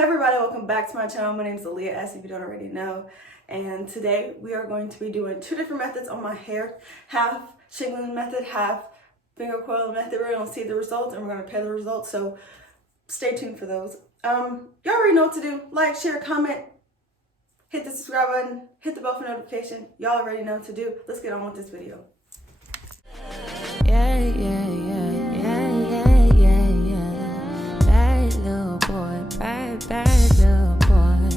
Hey everybody, welcome back to my channel. My name is Aliyah, if you don't already know. And today we are going to be doing two different methods on my hair. Half shingling method, half finger coil method. We're going to see the results and we're going to compare the results. So stay tuned for those. Y'all already know what to do. Like, share, comment, hit the subscribe button, hit the bell for notification. Y'all already know what to do. Let's get on with this video. Yeah. Bad little boy, bad little boy.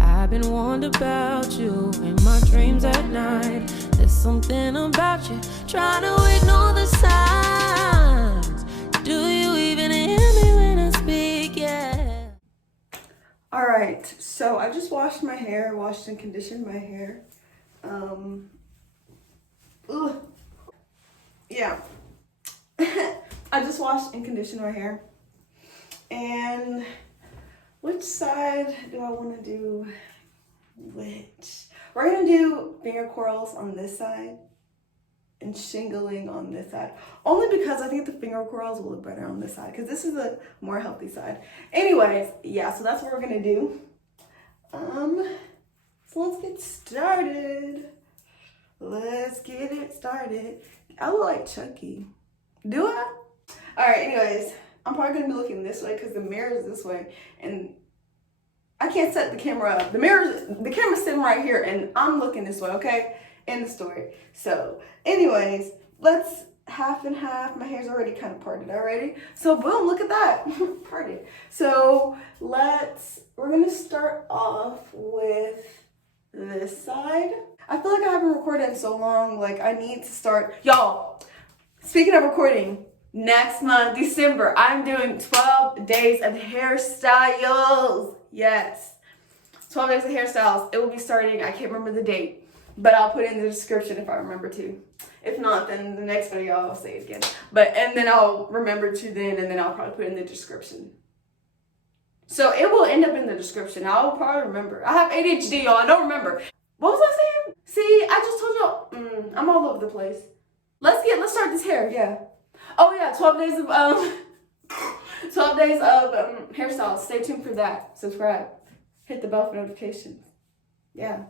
I've been wondering about you in my dreams at night. There's something about you, trying to ignore the signs. Do you even hear me when I speak? Yeah. Alright, so I just washed my hair, washed and conditioned my hair. Yeah. I just washed and conditioned my hair. And which side do I want to do which? We're going to do finger coils on this side and shingling on this side. Only because I think the finger coils will look better on this side because this is the more healthy side. Anyways, yeah, so that's what we're going to do. So let's get started. Let's get it started. I look like Chucky. Do I? Alright, anyways, I'm probably going to be looking this way because the mirror is this way. And I can't set the camera up. The camera's sitting right here and I'm looking this way, okay? End the story. So, anyways, let's half and half. My hair's already kind of parted already. So, boom, look at that. Parted. So, we're going to start off with this side. I feel like I haven't recorded in so long. Like, I need to start. Y'all, speaking of recording, next month, December, I'm doing 12 days of hairstyles. Yes. 12 days of hairstyles. It will be starting, I can't remember the date, but I'll put it in the description if I remember to. If not, then the next video I'll say it again. And then I'll remember to then, and then I'll probably put it in the description. So it will end up in the description. I'll probably remember. I have ADHD, y'all. I don't remember. What was I saying? See, I just told y'all, I'm all over the place. Let's start this hair, yeah. Oh yeah, 12 days of 12 days of hairstyles. Stay tuned for that. Subscribe. Hit the bell for notifications. Yeah.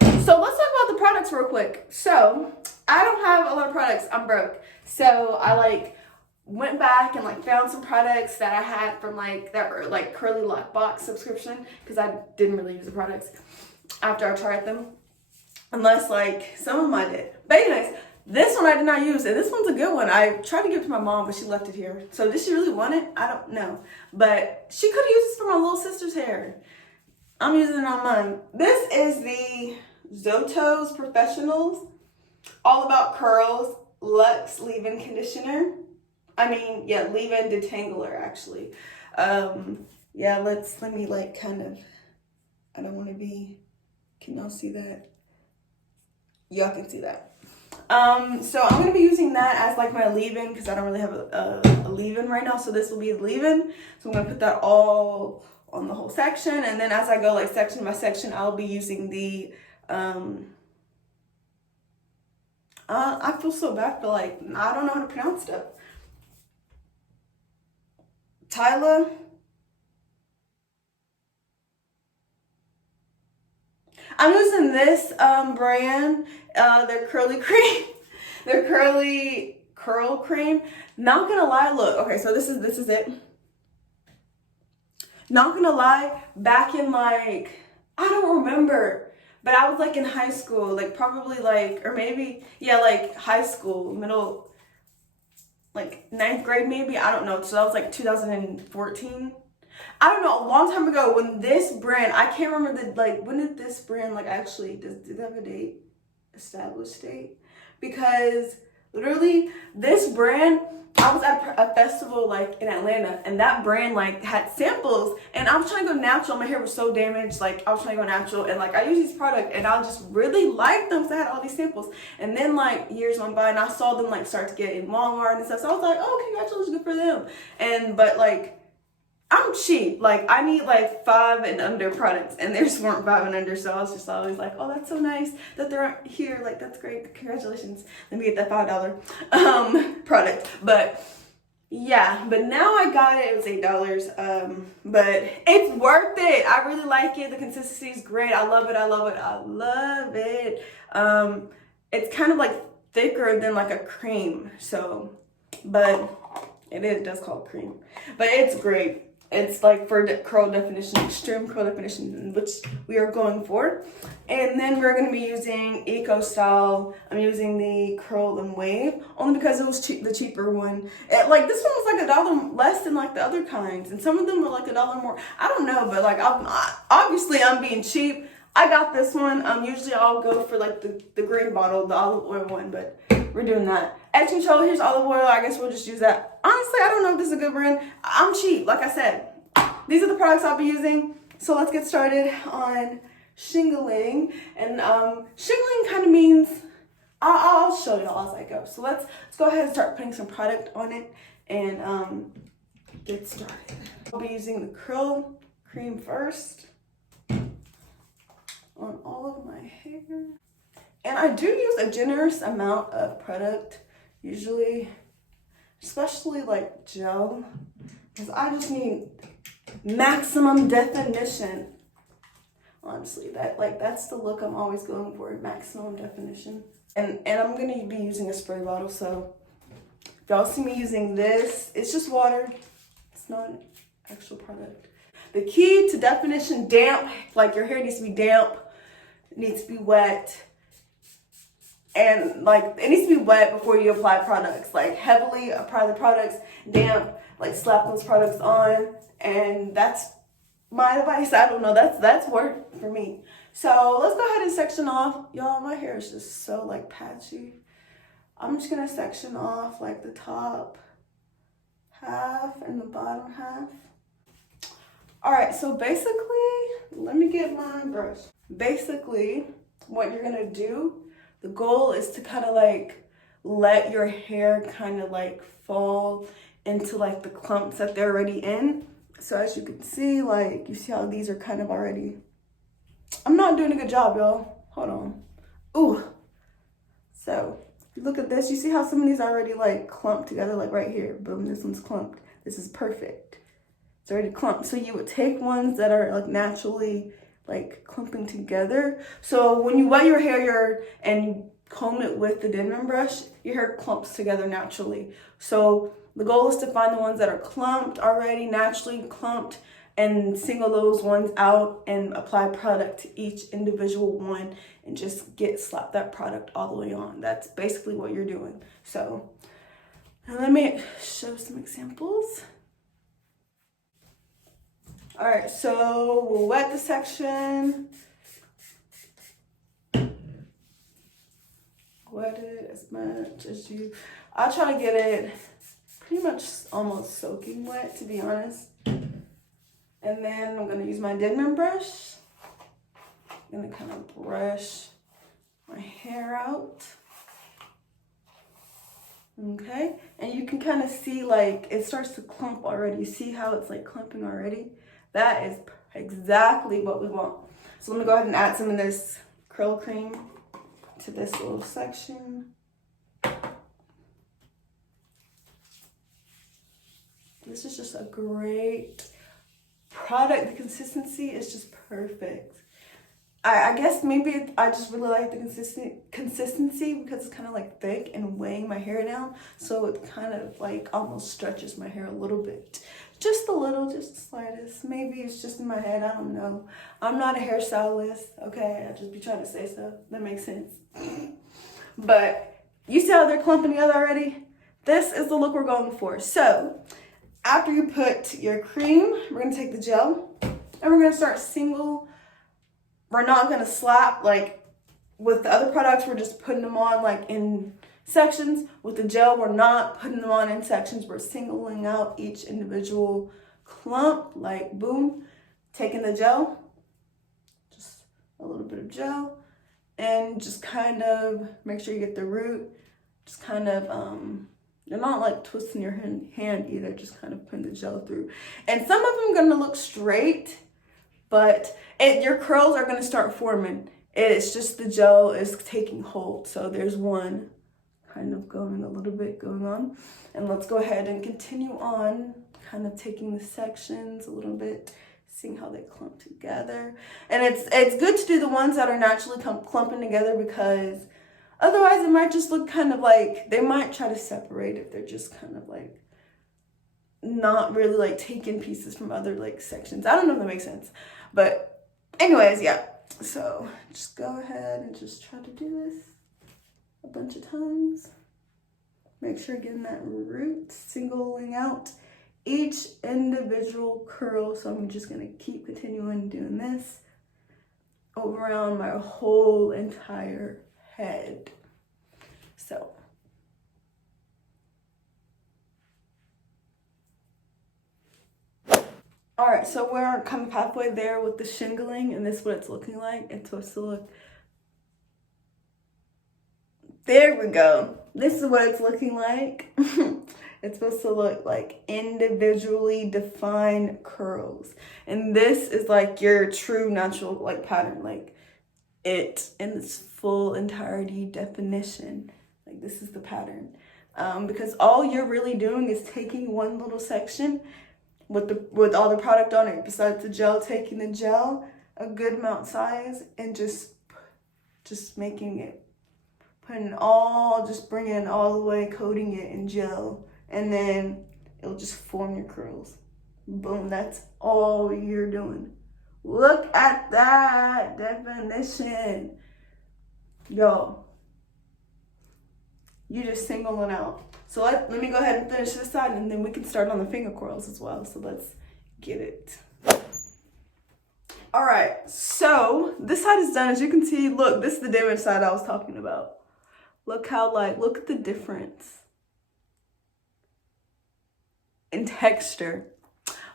So let's talk about the products real quick. So I don't have a lot of products. I'm broke. So I went back and found some products that I had from that were curly lock box subscription because I didn't really use the products after I tried them. Unless some of them I did. But anyways, this one I did not use, and this one's a good one. I tried to give it to my mom, but she left it here. So did she really want it? I don't know. But she could have used this for my little sister's hair. I'm using it on mine. This is the xoxo Professionals All About Curls Luxe Leave-In Conditioner. Leave-In Detangler, actually. Yeah, let me kind of, I don't want to be, can y'all see that? Y'all can see that. So I'm going to be using that as my leave-in because I don't really have a leave-in right now. So this will be the leave-in. So I'm going to put that all on the whole section. And then as I go section by section, I'll be using the, I feel so bad for I don't know how to pronounce stuff. Tyla. I'm using this brand, their curly cream, their curly curl cream. Not gonna lie, look, okay, so this is it. Not gonna lie, back in I don't remember, but I was in high school, probably or maybe, yeah, high school, middle, 9th grade maybe, I don't know, so that was 2014. I don't know, a long time ago when this brand, I can't remember when did this brand actually, did it have a date? Established date? Because literally this brand, I was at a festival in Atlanta and that brand had samples and I was trying to go natural. My hair was so damaged, I was trying to go natural and I used these products and I just really liked them because I had all these samples. And then years went by and I saw them start to get in Walmart and stuff. So I was like, oh, congratulations, good for them. But I'm cheap. I need 5 and under products, and there just weren't 5 and under, so I was just always oh, that's so nice that they're here. That's great. Congratulations. Let me get that $5 product. But Yeah, but now I got it. It was $8. But it's worth it. I really like it. The consistency is great. I love it. I love it. I love it. It's kind of like thicker than like a cream. So, but it does call it cream. But it's great. It's like for curl definition, extreme curl definition, which we are going for. And then we're going to be using Eco Style. I'm using the Curl and Wave only because it was the cheaper one. Like this one was like $1 less than like the other kinds, and some of them were like $1 more. I don't know, but like obviously I'm being cheap. I got this one. Usually I'll go for like the green bottle, the olive oil one, but we're doing that. Edge control, here's olive oil. I guess we'll just use that. Honestly, I don't know if this is a good brand. I'm cheap, like I said. These are the products I'll be using. So let's get started on Shingling. And Shingling kind of means, I'll show y'all as I go. So let's go ahead and start putting some product on it and get started. I'll be using the curl cream first on all of my hair. And I do use a generous amount of product, usually, especially like gel, because I just need maximum definition. Honestly, that's the look I'm always going for, maximum definition. And I'm gonna be using a spray bottle, so if y'all see me using this, it's just water. It's not an actual product. The key to definition, damp, like your hair needs to be damp, it needs to be wet. And like it needs to be wet before you apply products. Like heavily apply the products, damp, like slap those products on, and that's my advice. I don't know, that's worked for me. So let's go ahead and section off. Y'all, my hair is just so like patchy. I'm just gonna section off like the top half and the bottom half. All right, so basically, let me get my brush. Basically, what you're gonna do, the goal is to kind of like let your hair kind of like fall into like the clumps that they're already in. So as you can see, like you see how these are kind of already, I'm not doing a good job, y'all. Hold on. Ooh. So look at this. You see how some of these are already like clumped together, like right here. Boom, this one's clumped. This is perfect. It's already clumped. So you would take ones that are like naturally like clumping together. So when you wet your hair and you comb it with the Denman brush, your hair clumps together naturally. So the goal is to find the ones that are clumped already, naturally clumped, and single those ones out and apply product to each individual one and just slap that product all the way on. That's basically what you're doing. So let me show some examples. All right, so we'll wet the section. Wet it as much as you, I'll try to get it pretty much almost soaking wet, to be honest. And then I'm gonna use my Denman brush. I'm gonna kind of brush my hair out. Okay, and you can kind of see like it starts to clump already. You see how it's like clumping already? That is exactly what we want. So let me go ahead and add some of this curl cream to this little section. This is just a great product. The consistency is just perfect. I guess maybe I just really like the consistency because it's kind of like thick and weighing my hair down. So it kind of like almost stretches my hair a little bit. Just a little, just the slightest. Maybe it's just in my head, I don't know. I'm not a hairstylist, okay? I just be trying to say stuff that makes sense. But you see how they're clumping together already? This is the look we're going for. So after you put your cream, we're gonna take the gel and we're gonna start single. We're not gonna slap like with the other products, we're just putting them on like in sections. With the gel, we're not putting them on in sections. We're singling out each individual clump, like boom, taking the gel, just a little bit of gel, and just kind of make sure you get the root. Just kind of, you're not like twisting your hand either, just kind of putting the gel through. And some of them are gonna look straight, but your curls are gonna start forming. It's just the gel is taking hold. So there's one kind of going on. And let's go ahead and continue on, kind of taking the sections a little bit, seeing how they clump together. And it's good to do the ones that are naturally clumping together, because otherwise it might just look kind of like, they might try to separate if they're just kind of like not really like taking pieces from other like sections. I don't know if that makes sense, but anyways, yeah. So just go ahead and just try to do this a bunch of times. Make sure you're getting that root, singling out each individual curl. So I'm just gonna keep continuing doing this around my whole entire head. So all right, so we're kind of halfway there with the shingling, and this is what it's looking like. It's supposed to look, there we go. This is what it's looking like. It's supposed to look like individually defined curls. And this is like your true natural like pattern, like it in its full entirety definition. Like this is the pattern. Because all you're really doing is taking one little section with all the product on it, besides the gel, taking the gel a good amount size and just making it, just bringing it all the way, coating it in gel, and then it'll just form your curls. Boom, that's all you're doing. Look at that definition. Yo, you just singling out. So let me go ahead and finish this side, and then we can start on the finger coils as well. So let's get it. All right, so this side is done. As you can see, look, this is the damaged side I was talking about. Look at the difference in texture.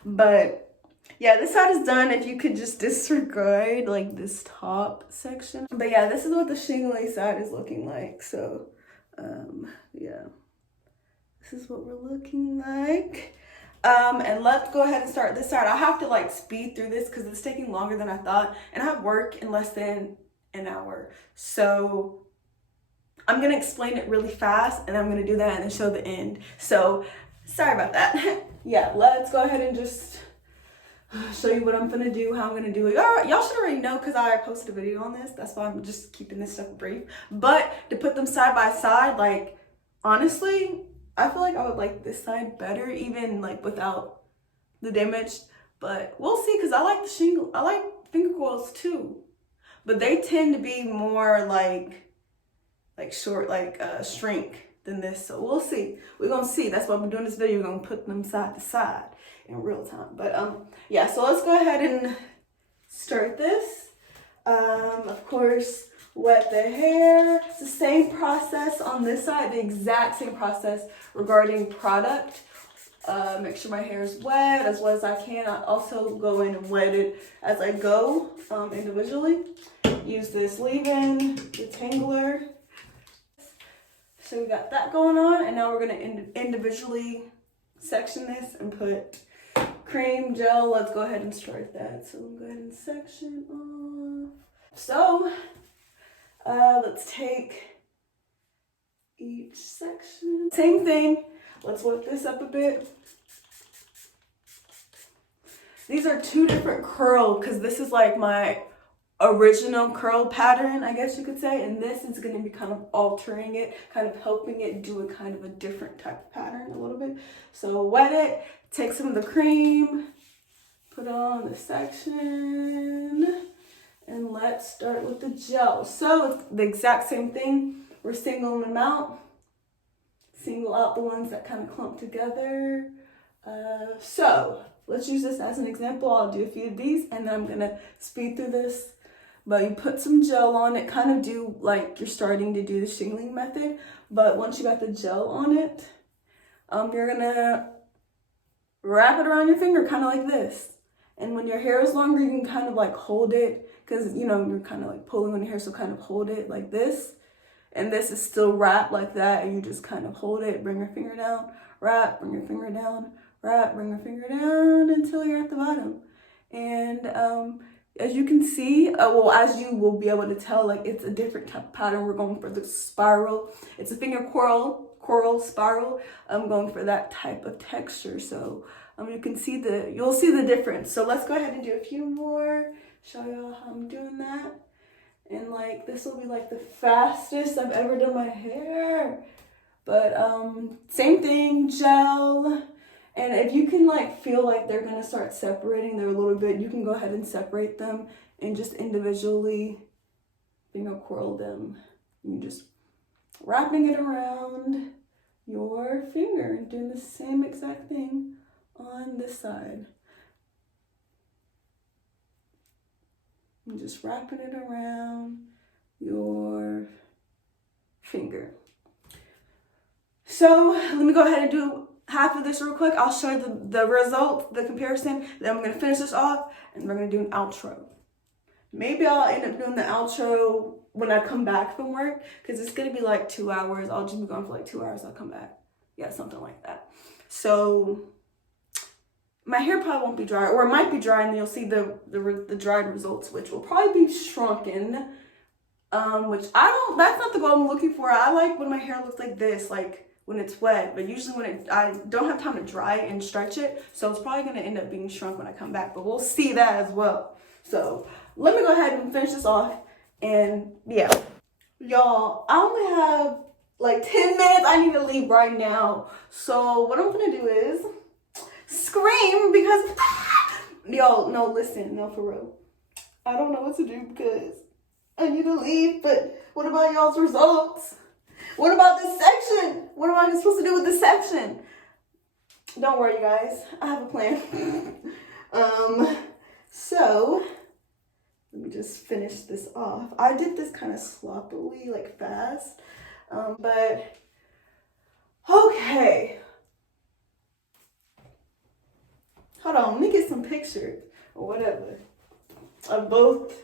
But yeah, this side is done. If you could just disregard like this top section. But yeah, this is what the shingling side is looking like. So yeah. This is what we're looking like. And let's go ahead and start this side. I have to like speed through this because it's taking longer than I thought. And I have work in less than an hour. So I'm going to explain it really fast, and I'm going to do that and then show the end. So sorry about that. Yeah, let's go ahead and just show you what I'm going to do, how I'm going to do it. All right, y'all should already know because I posted a video on this. That's why I'm just keeping this stuff brief. But to put them side by side, like, honestly, I feel like I would like this side better, even like without the damage. But we'll see, because I like the shingle. I like finger coils too, but they tend to be more like short, like shrink than this. So we'll see. We're gonna see. That's why we're doing this video. We're gonna put them side to side in real time. But yeah. So let's go ahead and start this. Of course, wet the hair. It's the same process on this side, the exact same process regarding product. Make sure my hair is wet as well as I can. I also go in and wet it as I go individually. Use this leave-in detangler. So we got that going on, and now we're gonna individually section this and put cream, gel. Let's go ahead and start that. So we'll go ahead and section off. So let's take each section. Same thing. Let's lift this up a bit. These are two different curl, because this is like my original curl pattern, I guess you could say, and this is going to be kind of altering it, kind of helping it do a kind of a different type of pattern a little bit. So wet it, take some of the cream, put it on the section, and let's start with the gel. So it's the exact same thing. We're singling them out. Single out the ones that kind of clump together. So let's use this as an example. I'll do a few of these, and then I'm gonna speed through this. But you put some gel on it, kind of do like you're starting to do the shingling method. But once you got the gel on it, you're gonna wrap it around your finger, kind of like this. And when your hair is longer, you can kind of like hold it, because you know you're kind of like pulling on your hair, so kind of hold it like this. And this is still wrapped like that, and you just kind of hold it, bring your finger down, wrap, bring your finger down, wrap, bring your finger down until you're at the bottom. And as you can see, well, as you will be able to tell, like it's a different type of pattern. We're going for the spiral. It's a finger coral spiral. I'm going for that type of texture. So you can see you'll see the difference. So let's go ahead and do a few more. Show y'all how I'm doing that. And like this will be like the fastest I've ever done my hair. But same thing, gel. And if you can like feel like they're gonna start separating there a little bit, you can go ahead and separate them and just individually finger coil them. You just wrapping it around your finger and doing the same exact thing on this side. And just wrapping it around your finger. So let me go ahead and do half of this real quick. I'll show you the result, the comparison. Then I'm gonna finish this off and we're gonna do an outro. Maybe I'll end up doing the outro when I come back from work because it's gonna be like 2 hours. I'll just be gone for like 2 hours. I'll come back. Yeah, something like that. So my hair probably won't be dry, or it might be dry, and you'll see the dried results, which will probably be shrunken. Which that's not the goal I'm looking for. I like when my hair looks like this, like when it's wet, but usually when I don't have time to dry and stretch it, so it's probably gonna end up being shrunk when I come back, but we'll see that as well. So let me go ahead and finish this off, and yeah. Y'all, I only have like 10 minutes. I need to leave right now. So what I'm gonna do is scream because y'all, no, listen, no, for real. I don't know what to do because I need to leave, but what about y'all's results? What about this section? What am I supposed to do with this section? Don't worry, guys. I have a plan. So let me just finish this off. I did this kind of sloppily, like fast, but okay. Hold on, let me get some pictures or whatever of both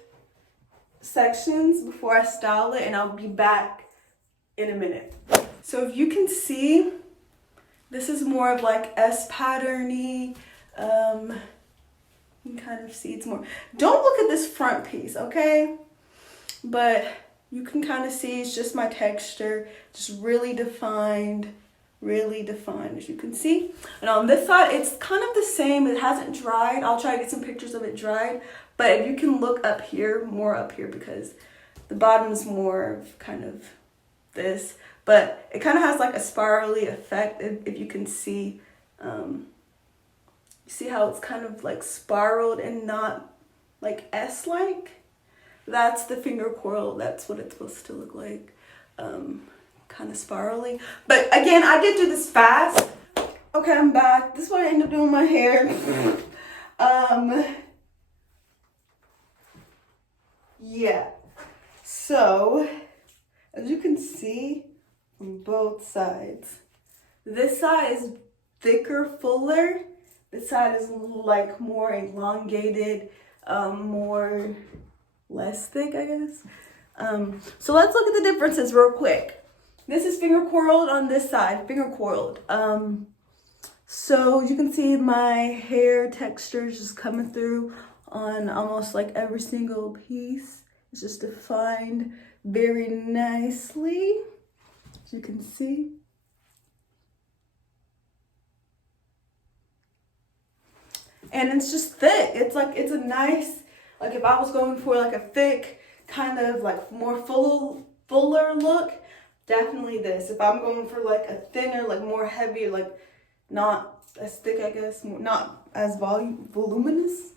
sections before I style it, and I'll be back in a minute. So if you can see, this is more of like S pattern-y. You can kind of see it's more. Don't look at this front piece, okay? But you can kind of see it's just my texture, just really defined, as you can see. And on this side, it's kind of the same. It hasn't dried. I'll try to get some pictures of it dried. But if you can look up here, more up here, because the bottom is more of kind of this. But it kind of has like a spirally effect, if you can see. See how it's kind of like spiraled and not like S-like? That's the finger coil. That's what it's supposed to look like. Kind of spirally. But again, I did do this fast. Okay, I'm back. This is what I ended up doing with my hair. Yeah. So, as you can see from both sides, this side is thicker, fuller. This side is like more elongated, less thick, I guess. So let's look at the differences real quick. This is finger coiled on this side, finger coiled. So you can see my hair texture is just coming through on almost like every single piece. It's just defined very nicely, as you can see. And it's just thick. It's like, it's a nice, like if I was going for like a thick, kind of like more fuller look, definitely this. If I'm going for like a thinner, like more heavy, like not as thick, I guess, not as voluminous,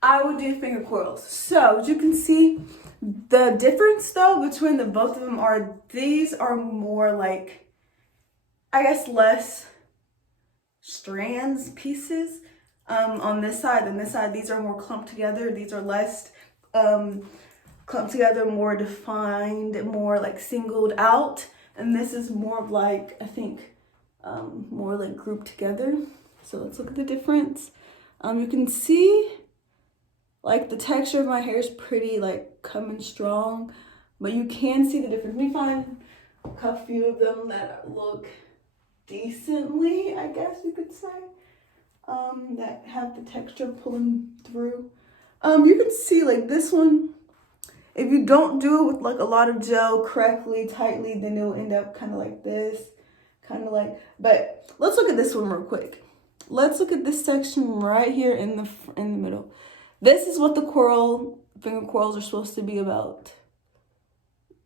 I would do finger coils. So as you can see, the difference though between the both of them are, these are more like, I guess, less strands, pieces. On this side and this side, these are more clumped together. These are less clumped together, more defined, more like singled out. And this is more of like, I think, more like grouped together. So let's look at the difference. You can see like the texture of my hair is pretty like coming strong, but you can see the difference. Let me find a few of them that look decently, I guess you could say. That have the texture pulling through. You can see like this one, if you don't do it with like a lot of gel correctly, tightly, then it'll end up kind of like this, but let's look at this one real quick. Let's look at this section right here in the middle. This is what the finger coils are supposed to be about.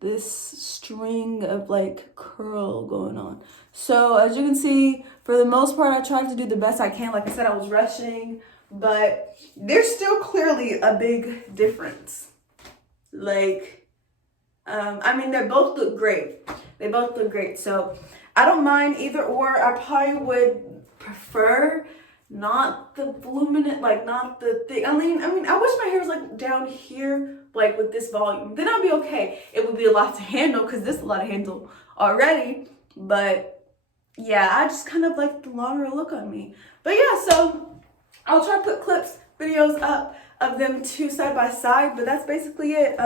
This string of like curl going on. So as you can see, for the most part, I tried to do the best I can. Like I said, I was rushing, but there's still clearly a big difference. Like, I mean, they both look great. They both look great. So I don't mind either or. I probably would prefer not the voluminous, like not the thick. I mean, I wish my hair was like down here, like with this volume. Then I'd be okay. It would be a lot to handle because this is a lot to handle already. But yeah, I just kind of like the longer look on me. But yeah, so I'll try to put videos up of them two side by side. But that's basically it.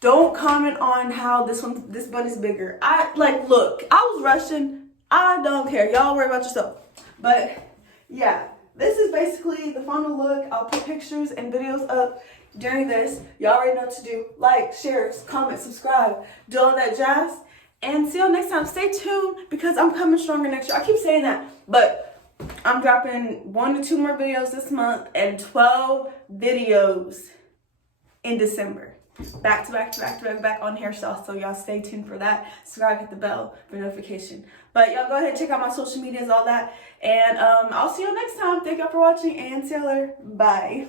Don't comment on how this bun is bigger. Look, I was rushing. I don't care. Y'all worry about yourself. But yeah, this is basically the final look. I'll put pictures and videos up during this. Y'all already know what to do. Like, share, comment, subscribe, do all that jazz. And see y'all next time. Stay tuned because I'm coming stronger next year. I keep saying that, but I'm dropping 1 to 2 more videos this month and 12 videos in December. Back to back on hairstyles. So y'all stay tuned for that. Subscribe, hit the bell for notification. But y'all go ahead and check out my social medias, all that. And I'll see y'all next time. Thank y'all for watching and see y'all later. Bye.